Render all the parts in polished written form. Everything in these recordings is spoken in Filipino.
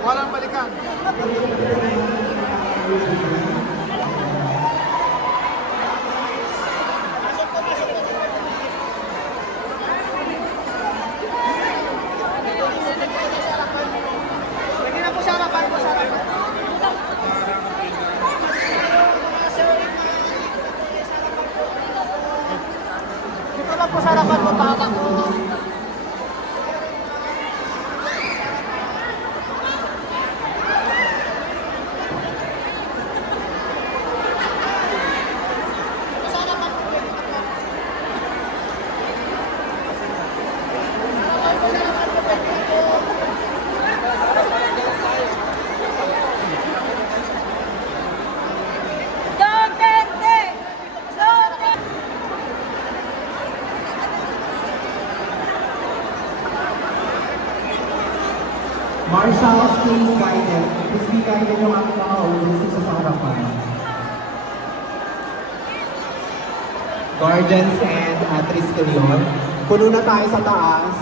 Walang balikan. Lagi na po sa harapan po, sa harapan. Dito lang po sa harapan po, tama po. Marshals, please guided. Please be guided yung ating mga audience sa harapan. Guardians and Triskelion. Puno na tayo sa taas.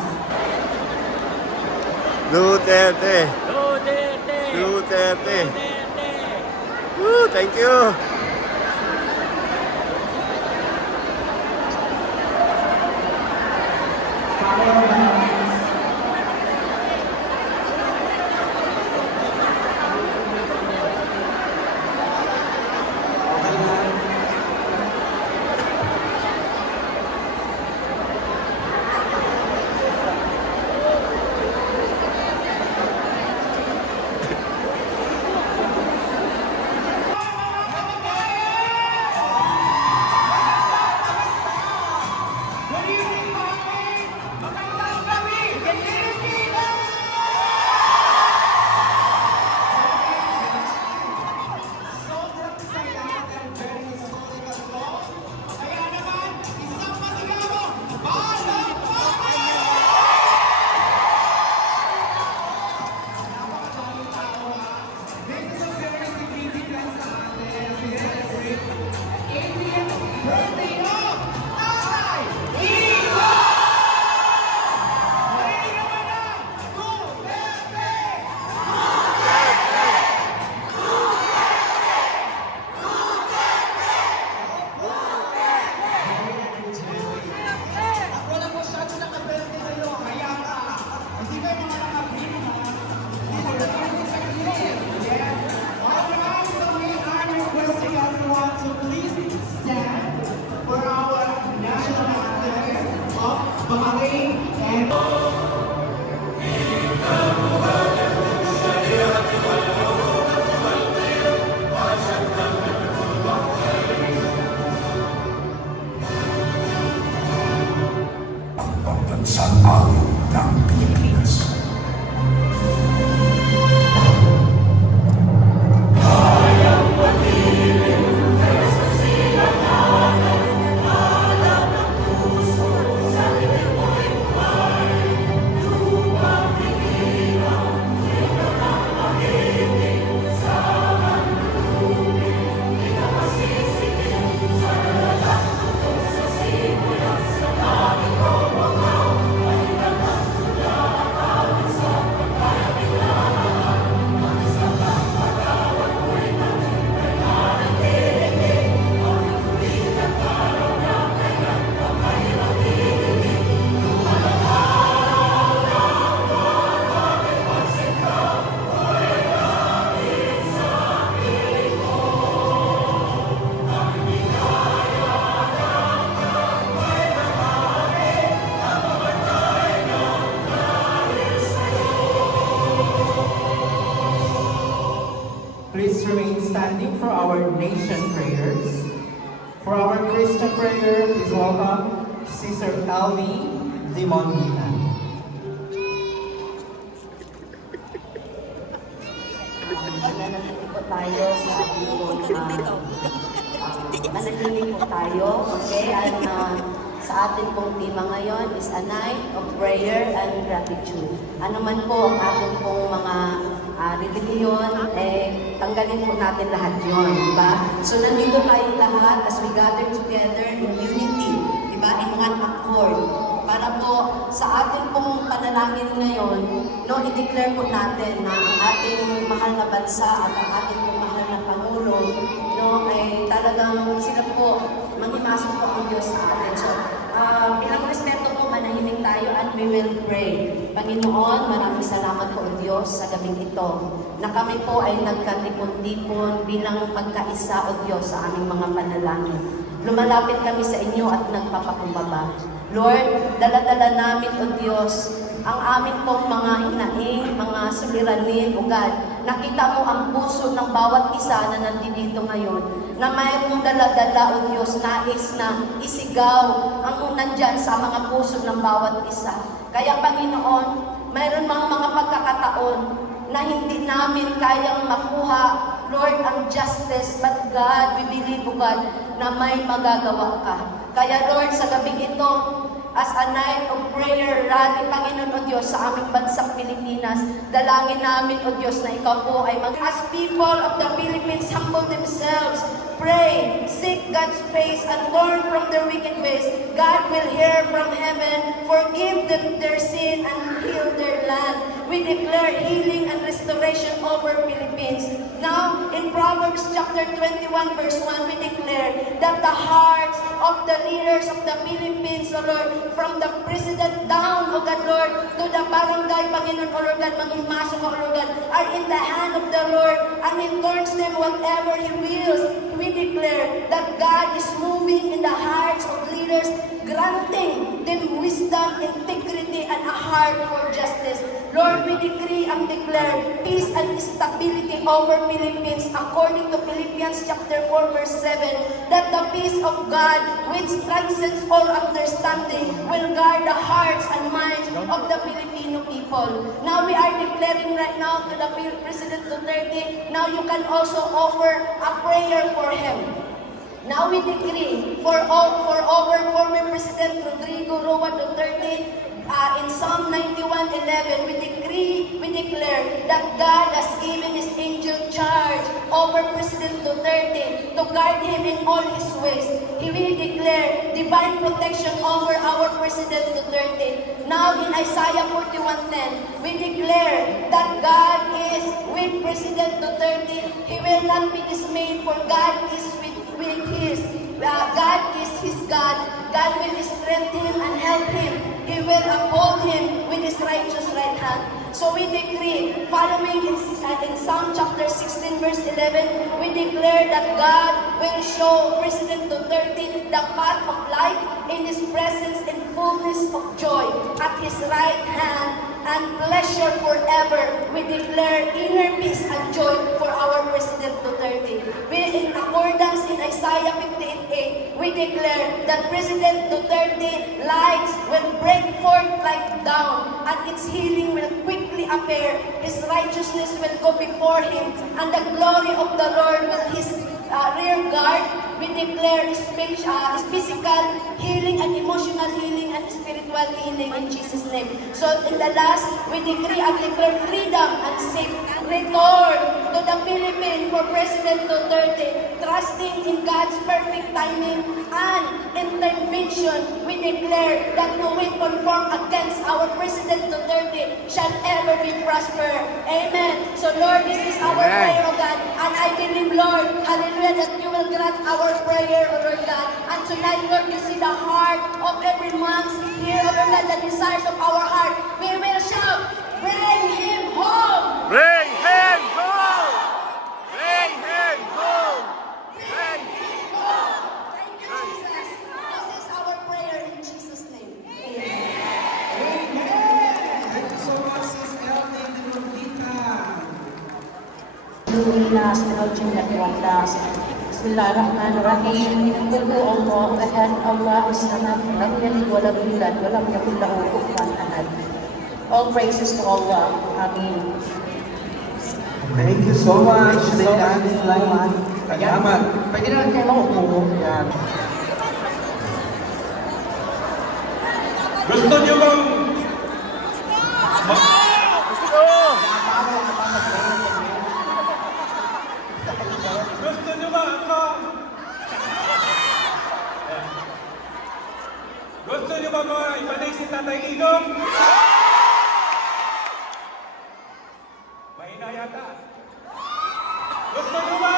Duterte. Duterte! Duterte. Duterte! Woo, thank you. Pagbansang bago ng Pilipinas. Please remain standing for our nation prayers. For our Christian prayer, please welcome Sister Elvie Dimongitan. Nananatili po tayo sa ating manahimik po tayo, okay? And sa ating pong tema ngayon is a night of prayer and gratitude. Ano man po ang ating pong mga religion, tanggalin po natin lahat yun, di ba? So nandito tayong lahat as we gather together in unity, di ba? In one accord. Para po sa ating pong panalangin ngayon, no, i-declare po natin na ang ating mahal na bansa at ang ating pong mahal na Pangulo, no, ay talagang sila po, manghimasok po ang Diyos sa atin. So, bilang respeto po, manahimik tayo and we will pray. Panginoon, maraming salamat po, Diyos, sa gabing ito, na kami po ay nagkatipon-tipon bilang pagkaisa, O Diyos, sa aming mga panalangin. Lumalapit kami sa inyo at nagpapakumbaba. Lord, dala-dala namin, O Diyos, ang aming pong mga hinaing, mga suliranin, O God. Nakita mo ang puso ng bawat isa na nandito ngayon, na mayroong dala-dala, O Diyos, nais na isigaw ang nandyan sa mga puso ng bawat isa. Kaya, Panginoon, mayroon mga pagkakataon na hindi namin kayang makuha, Lord, ang justice, but God, we believe, O God, na may magagawa ka. Kaya, Lord, sa gabing ito, as a night of prayer, rally, Panginoon, O Diyos, sa aming bansang Pilipinas, dalangin namin, O Diyos, na Ikaw po ay as people of the Philippines humble themselves, pray, seek God's face, and turn from their wicked ways, God will hear from heaven, forgive them their sin, and heal their land. We declare healing and restoration over Philippines. Now, in Proverbs chapter 21, verse 1, we declare that the hearts of the leaders of the Philippines, O Lord, from the president down, O God, Lord, to the barangay, Panginoon, O Lord God, manghimasok, O Lord God, are in the hand of the Lord, and He turns them whatever He wills. We declare that God is moving in the hearts of leaders, granting them wisdom, integrity, and a heart for justice. Lord, we decree and declare peace and stability over Philippines according to Philippians chapter 4, verse 7, that the peace of God, which transcends all understanding, will guard the hearts and minds of the Filipino people. Now we are declaring right now to the President Duterte, now you can also offer a prayer for him. Now we decree for our former President Rodrigo Roa Duterte, in Psalm 91:11, we declare that God has given His angel charge over President Duterte to guide him in all his ways. He will declare divine protection over our President Duterte. Now in Isaiah 41:10, we declare that God is with President Duterte. He will not be dismayed, for God is with his. God is his God. God will strengthen him and help him. He will uphold him with his righteous right hand. So we decree, following in Psalm chapter 16, verse 11, we declare that God will show President Duterte the path of life in His presence in fullness of joy at His right hand and pleasure forever. We declare inner peace and joy for our President Duterte. In accordance in Isaiah 58:8, we declare that President Duterte lights will break forth like dawn, and its healing will quickly appear. His righteousness will go before him, and the glory of the Lord will his rear guard. We declare physical healing and emotional healing and spiritual healing in Jesus' name. So in the last, we decree and declare freedom and safe return to the Philippines for President Duterte, trusting in God's perfect timing and intervention. We declare that no weapon formed against our President Duterte shall ever be prosper. Amen. So Lord, this is our prayer, O God, and I believe, Lord, hallelujah, that you will grant our prayer, O Lord God. And tonight, Lord, you see the heart of every man here, O Lord God, the desires of our heart. We will shout, bring him home! Bring him home! Bring him home! Bring him home! Thank you, Jesus. This is our prayer in Jesus' name. Amen. Thank you so much, Sis Elvie Dimondita. Luminas, menojeng wadas. Bismillahirrahmanirrahim. Qul huwallahu ahad, Allahus samad, lam yalid wa lam yulad wa lam yakul lahu kufuwan ahad. All praises to Allah. Amin. Thank you so much, Sulaiman. Salamat. Pwede na lang kayo maupo. Yan. Gusto niyo bang... Gusto ko! Gusto niyo ba ako? Gusto niyo ba mga ibalik si Tatay Igong? Mahina yata. Gusto niyo ba?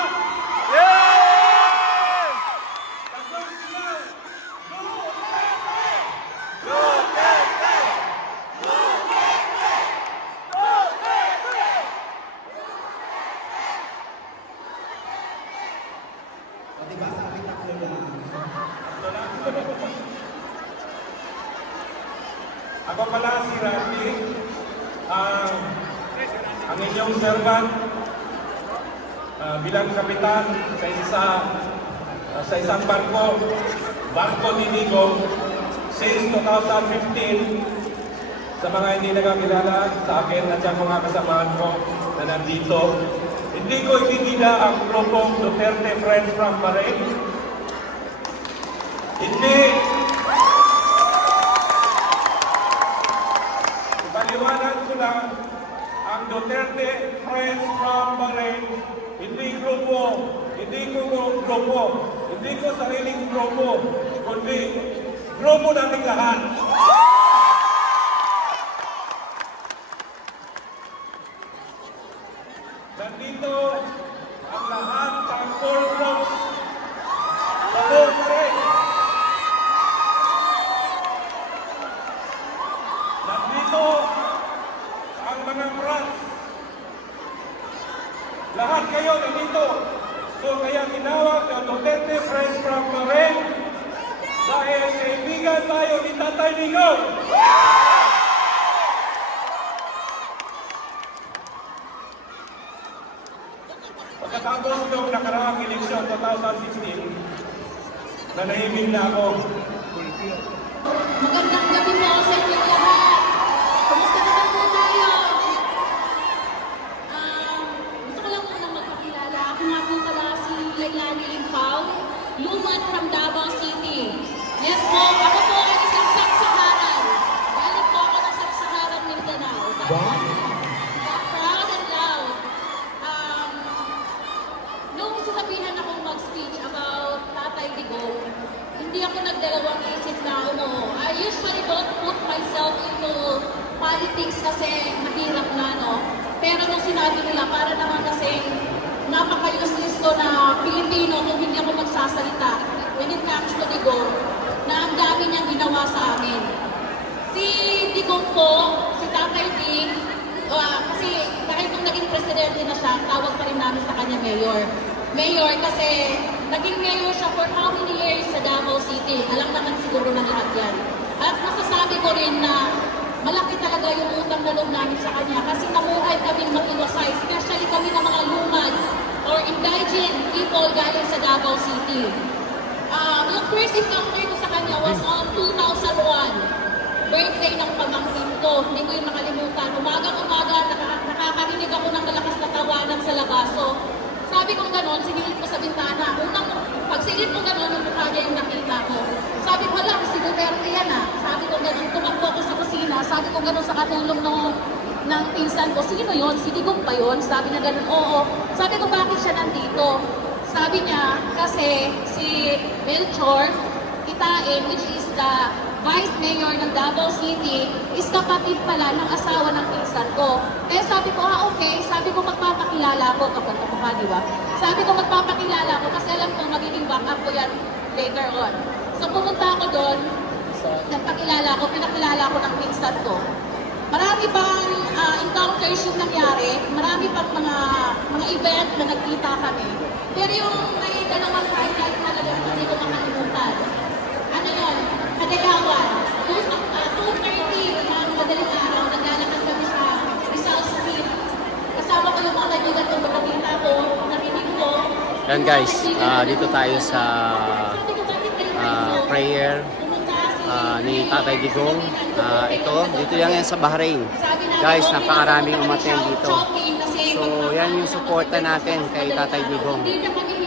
Yeah! Tatlong sila. Go! Diba sabi tatlo lang? Ako pala si Randy, ang inyong servant bilang kapitan sa isang barko ni Nico since 2015. Sa mga hindi nakakilala sa akin at sa mga kasamahan ko na nandito, hindi ko ibibida ang grupong Duterte Friends from Bahrain. Hindi. Paliwanag ko lang, ang Duterte Friends from Bahrain, hindi grupo, hindi ko sariling grupo, kundi grupo nating lahat. Nandito ang lahat ng core groups sa buong Bahrain. Nandito ang mga brats. Lahat kayo nandito. So kaya tinawag na Duterte Friends from Bahrain dahil kaibigan tayo ni Tatay Digong. Pagkatapos ng nakaraang eleksyon 2016, nanahimik na ako. Magandang gabi po sa inyo lahat. Kumusta naman po tayo? Gusto ko lang muna magpakilala. Ako nga po pala si Lailani Impao, Luman from Davao City. Yes po, ako po ay isang Sub-Saharan. Galing po ako ng Sub-Saharan Mindanao. Proud and loud. Nung sinabihan akong mag-speech about Tatay Digong, hindi ako nagdalawang isip na I usually don't put myself into politics kasi mahirap na, no? Pero nung sinabi nila, para naman kasi napaka-useless ko na Pilipino kung hindi ako magsasalita when it comes to Digong, na ang dami niyang ginawa sa amin. Si Digong po, si Tatay Dig, kasi kahit nung naging presidente na siya, tawag pa rin namin sa kanya mayor. Mayor kasi naging mayor siya for how many years sa Davao City? Alam naman siguro ng lahat yan. At masasabi ko rin na malaki talaga yung utang na loob namin sa kanya kasi namuhay kami mag-iwasay, especially kami ng mga lumad or indigent people galing sa Davao City. Yung first encounter ko sa kanya was on 2001. Birthday ng pamangkin ko, hindi ko yung makalimutan. Umagang-umaga, nakakarinig ako ng malakas na tawanan sa labaso. Sabi ko gano'n, sinilip ko sa bintana. Pag silip ko gano'n, yung mukha niya yung nakita ko. Sabi ko, hala, si Duterte yan ah. Sabi ko gano'n, tumakbo ako sa kusina. Sabi ko gano'n sa katulong ng pinsan ko, sino yon? Si Digong pa yon? Sabi niya gano'n, oo. Sabi ko, bakit siya nandito? Sabi niya, kasi si Melchor Kitain, which is the Vice Mayor ng Davao City, is kapatid pala ng asawa ng pinsan ko. Eh sabi ko, okay. Sabi ko, magpapakilala ko. Kapag mukha, di ba? Sabi ko, magpapakilala ko kasi alam ko magiging backup ko yan later on. So pumunta ako doon, nagpakilala ko, pinakilala ko ng pinsan ko. Marami pang encounters yung nangyari, marami pang mga event na nagkita kami. Pero yung may dalawang highlight talaga hindi ko makalimutan. Ano yun? Kagayawan. 2:30 ng madaling araw, naglalakad kami sa Rizal Street. Kasama ko yung mga kaibigan ko, nakita ko, narinig ko. Yan guys, dito tayo sa prayer ni Tatay Digong. Dito yan sa Bahrain. Guys, napakaraming umattend dito. So, yan yung suporta natin kay Tatay Digong.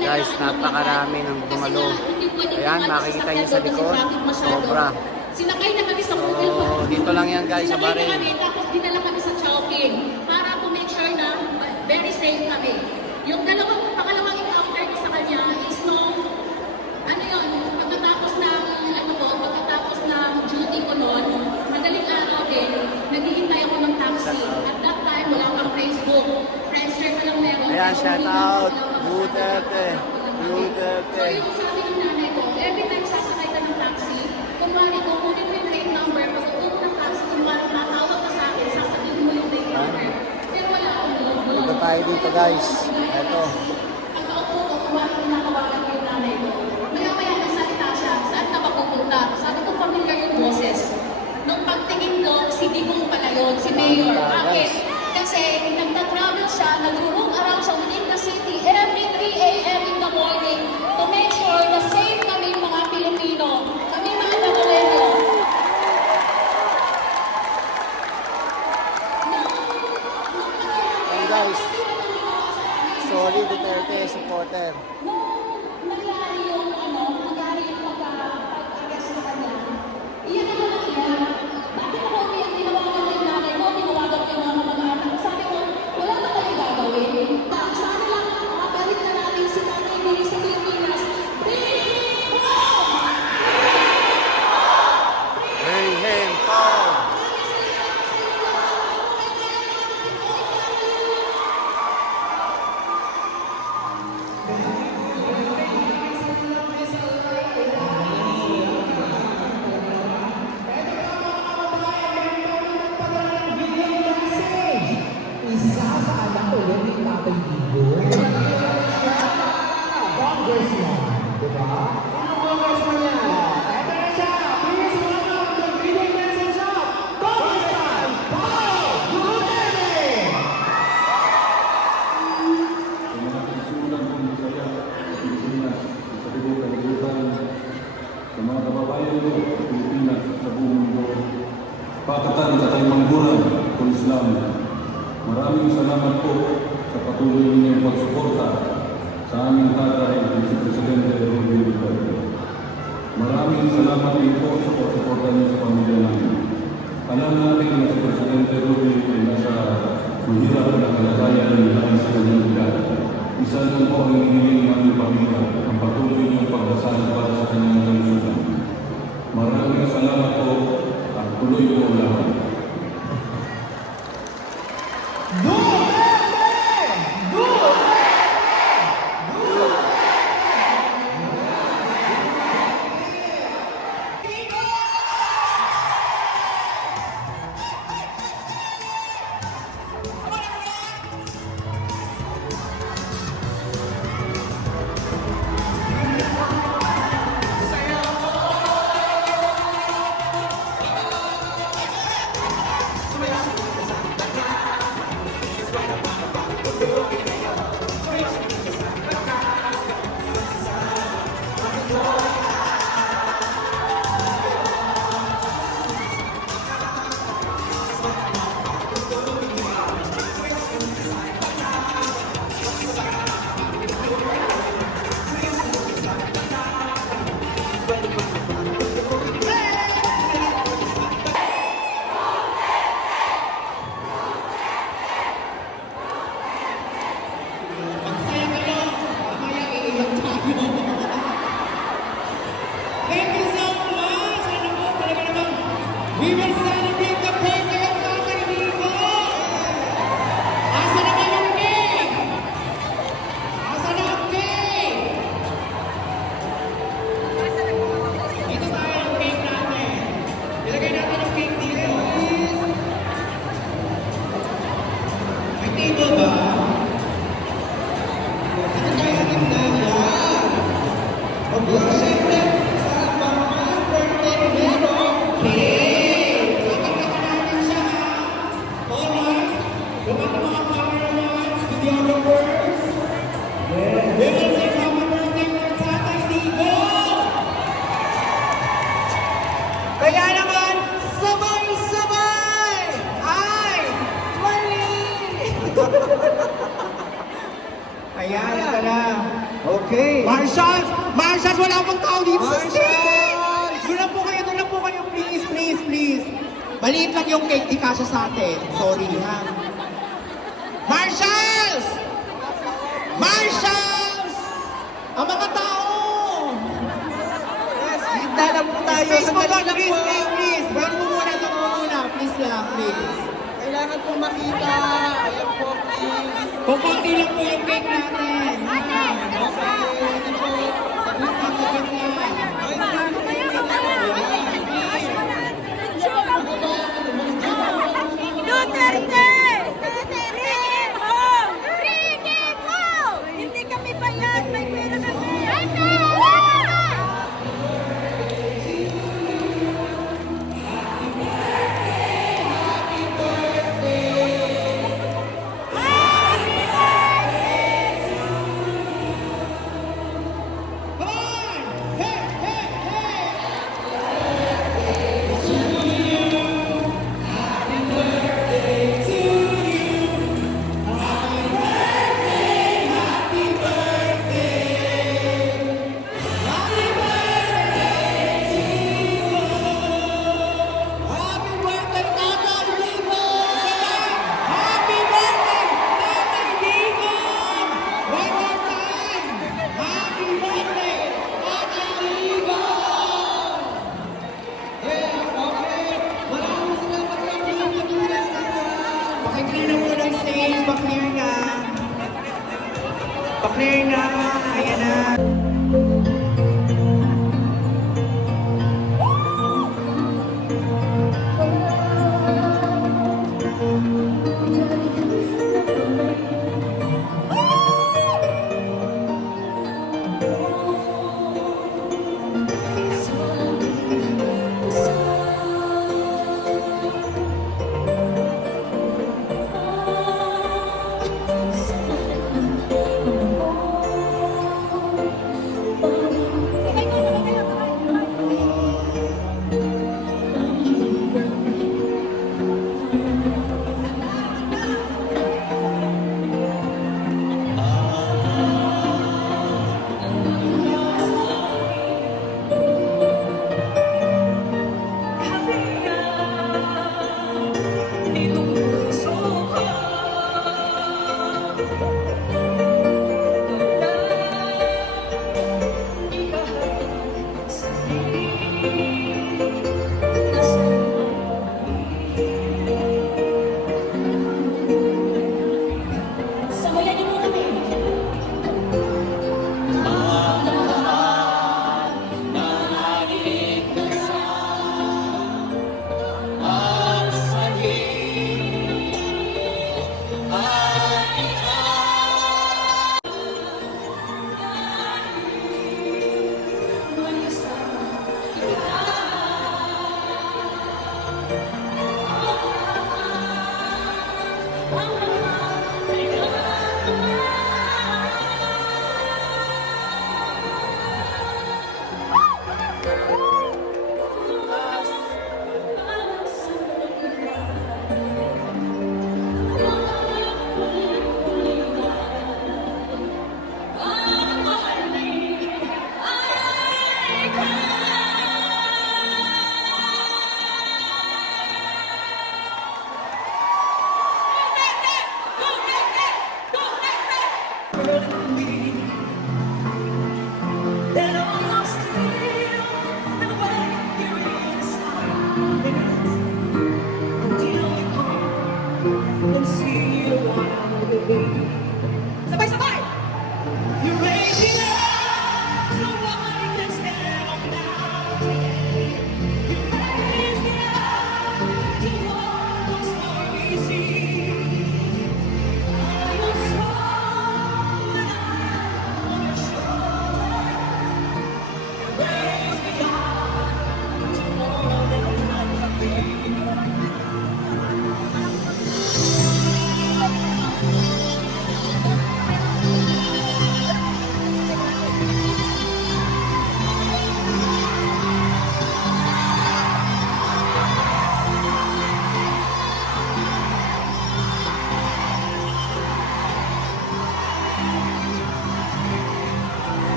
Guys, napakarami ng dumalo. Ayan, makikita niyo sa likod. Sobra. Sinakay na kami sa Google pa. So, dito lang yan guys sa Sinakay na Bahrain. kami, tapos dinala kami sa Chowking para to make sure na very safe kami. Yung pangalawang encounter ko sa kanya is nung, pagkatapos ng duty ko noon, madaling araw din, naghihintay ako ng taxi. At that time, wala pang Facebook. Friendster ko lang meron. Ayan, shout out. Duterte. So Duterte. yung sabi ng nanay ko, every time sasakay ka ng taxi, kung mali ko, kunin mo yung plate number, pag upo ng taxi, kung mali natawag ka sa akin, sasabihin mo yung plate number. Pero wala akong bulong. Dito tayo dito guys. Ito. Ang kaupo ko, kumari ko nakawagan ko yung nanay ko. Maya-maya nagsalita siya, saan ka mapupunta? Sabi ko, familiar yung boses. Nung pagtingin ko, si Digong pala yun, si Mayor. Bakit? Kasi nagta-travel siya, nag-roam around siya within the city every 3 a.m. in the morning to make sure na safe kami mga Pilipino, kami mga Bagueño. Ayan guys. Solid Duterte supporter. Nangyari yung pag-arrest sa kanya. Iyan ako na iyan. Bakit ako tinawagan ko yung nanay ko, tinawagan ko yung mga mag-anak? Sabi ko, wala na tayo gagawin. Sana lang mabalik na natin si Tatay Digong sa Pilipinas. Bring him home. Isa sa anak ulit ni Tatay Digong. Congressman, di ba? Ano congressman niya? Eto na siya! Please welcome the video message of Congressman Paul Duterte! Ang mga kaisulan ng Bisaya sa Pilipinas, sa Cebu, Kalibutan, sa mga kababayan ko sa Pilipinas at sa buong mundo, pakatan sa tayong mangguran o Islam. Maraming salamat po sa patuloy ninyong pagsuporta sa aming tatay at si Presidente Rodrigo Duterte. Maraming salamat din po sa pagsuporta niyo sa pamilya namin. Alam natin na si Presidente Rodrigo ay nasa mahirap na kalagayan dahil sa kanyang edad. Isa lang po ang hinihiling ng aming pamilya ang patuloy niyong pagdasal para sa kanyang kalusugan. Maraming salamat po at tuloy po lahat. Marshals! Marshals, wala pong tao dito sa stage! Doon lang po kayo, please, please, please. Maliit lang yung cake, di kasya sa atin. Sorry, ha? Marshals! Marshals! Ang mga tao! Yes, hintay lang po tayo. Please, please. Doon po muna. Please lang, please. Kailangan po makita. Ayan po, please. Kung konti lang po yung cake natin. Duterte! Free mo! Hindi kami bayad, may pera kami!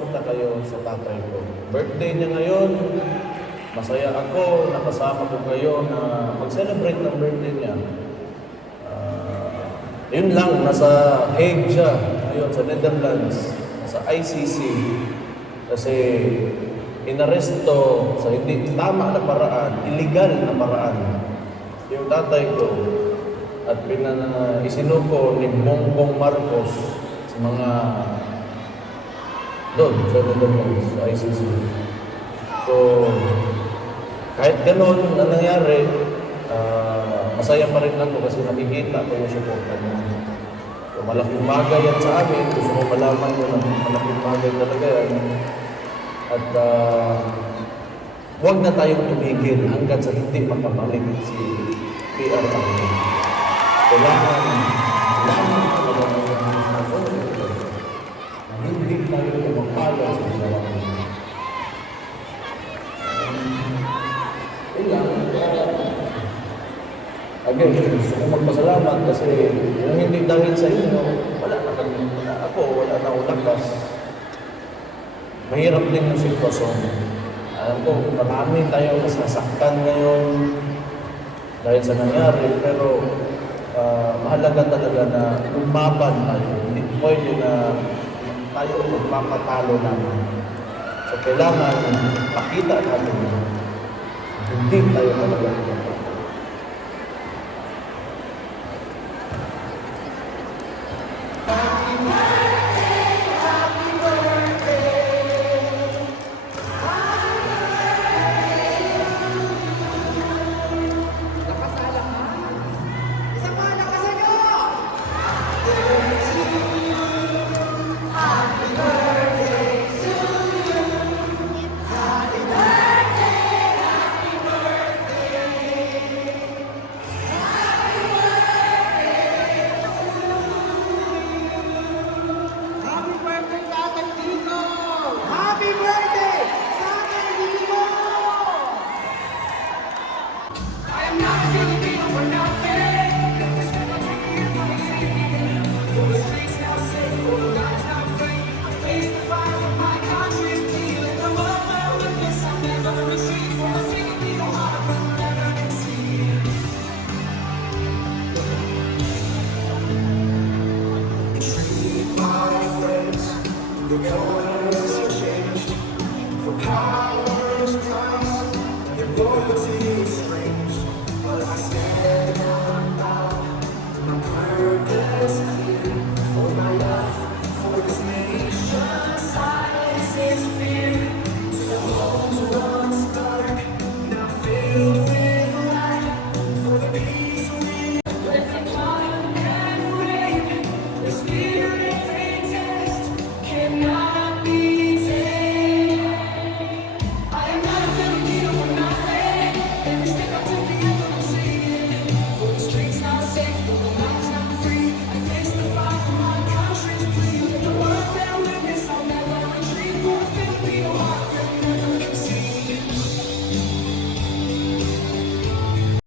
sumuporta kayo sa tatay ko. Birthday niya ngayon, masaya ako, nakasama ko kayo na mag-celebrate ng birthday niya. Yun lang, nasa Hague siya, ngayon sa Netherlands, sa ICC. Kasi inaresto sa hindi tama na paraan, illegal na paraan, yung tatay ko at isinuko ni Bongbong Marcos sa mga doon sa Netherlands, sa ICC. So, kahit ganun na nangyari, masaya pa rin ako kasi nakikita ko yung suporta niya. So, malaking bagay yan sa amin. Gusto ko malaman mo na malaking bagay talaga yan. At huwag na tayong tumigil hanggang sa hindi makabalik si PR Aquino. Kailangan talaga na hindi tayo lumapala sa ginawa niya. Again, gusto ko magpasalamat kasi kung hindi dahil sa inyo, wala na kami. Wala na akong lakas. Mahirap din yung sitwasyon. Alam ko, marami tayong nasasaktan ngayon dahil sa nangyari, pero mahalaga talaga na lumaban tayo. Hindi pwede na tayo magpapatalo namin. So, kailangan pakita natin na hindi tayo talaga magpapatalo. Happy birthday, Tatay Digo! Look at what